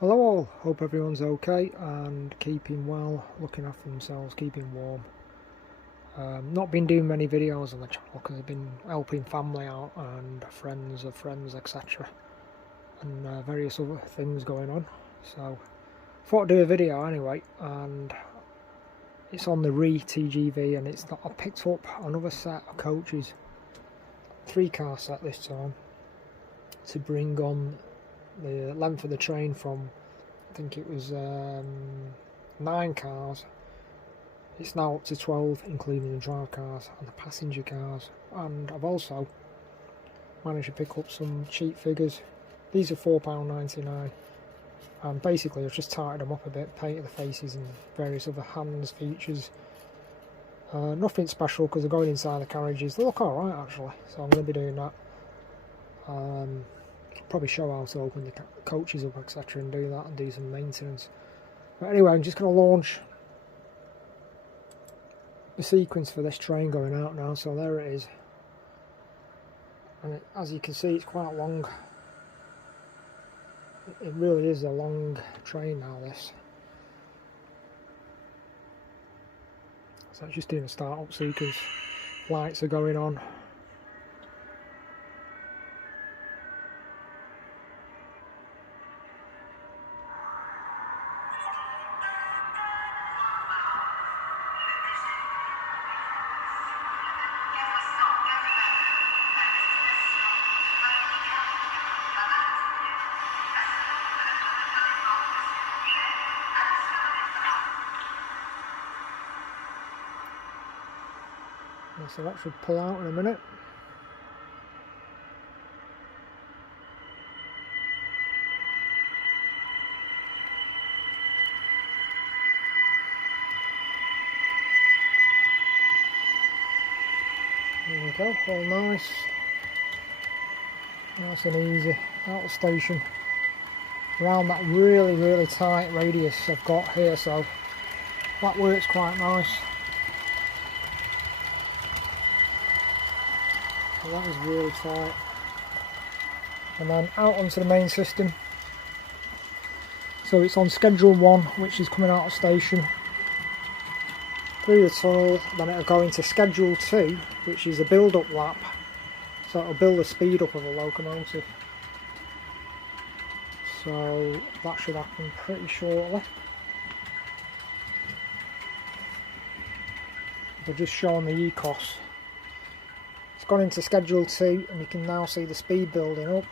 Hello all, hope everyone's okay and keeping well, looking after themselves, keeping warm. Not been doing many videos on the channel because I've been helping family out and friends of friends, etc. and various other things going on. So thought I'd do a video anyway, and it's on the REE TGV, and I picked up another set of coaches, 3-car set this time, to bring on the length of the train from, I think it was 9 cars. It's now up to 12, including the drive cars and the passenger cars. And I've also managed to pick up some cheap figures. These are £4.99, and basically I've just tightened them up a bit, painted the faces and various other hands features. Nothing special because they're going inside the carriages. They look alright actually, so I'm going to be doing that. Probably show how to open the coaches up, etc., and do that and do some maintenance. But anyway, I'm just going to launch the sequence for this train going out now. So there it is, and as you can see, it's quite long. It really is a long train now, this. So it's just doing a start-up sequence. Lights are going on. So that should pull out in a minute. There we go, all nice and easy out of the station, around that really tight radius I've got here, so that works quite nice. So that is really tight, and then out onto the main system. So it's on schedule 1, which is coming out of station, through the tunnel, then it'll go into schedule 2, which is a build-up lap, so it'll build the speed up of the locomotive. So that should happen pretty shortly. We're just showing the ECOS. It's gone into schedule 2, and you can now see the speed building up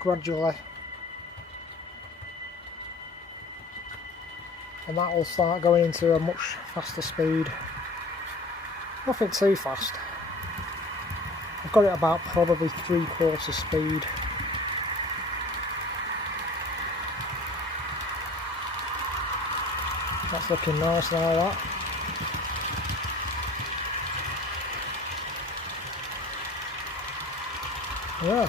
gradually, and that will start going into a much faster speed. Nothing too fast. I've got it about probably 3/4 speed. That's looking nice now, that. Yeah.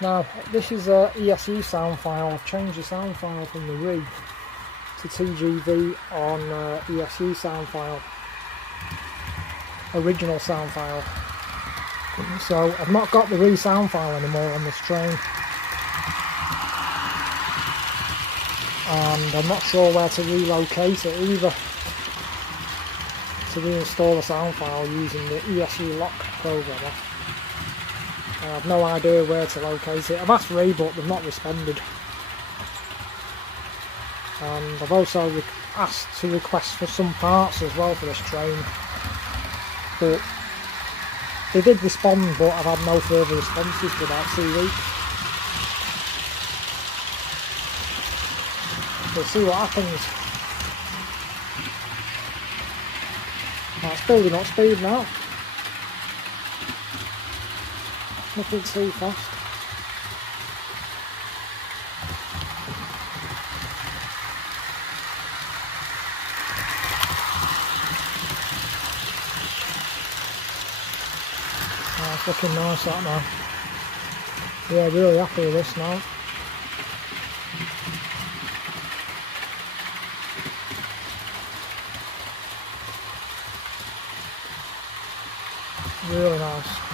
Now, this is a ESE sound file. I've changed the sound file from the REE to TGV on ESE sound file, original sound file. So I've not got the REE sound file anymore on this train, and I'm not sure where to relocate it either, to reinstall the sound file using the ESE lock programmer. I have no idea where to locate it. I've asked REE, but they've not responded. And I've also asked to request for some parts as well for this train, but they did respond, but I've had no further responses for about 2 weeks. We'll see what happens. Right, it's building up speed now. Nothing too fast. Oh, it's looking nice, that now. Yeah, really happy with this now. Really nice.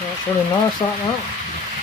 That's really nice, that now.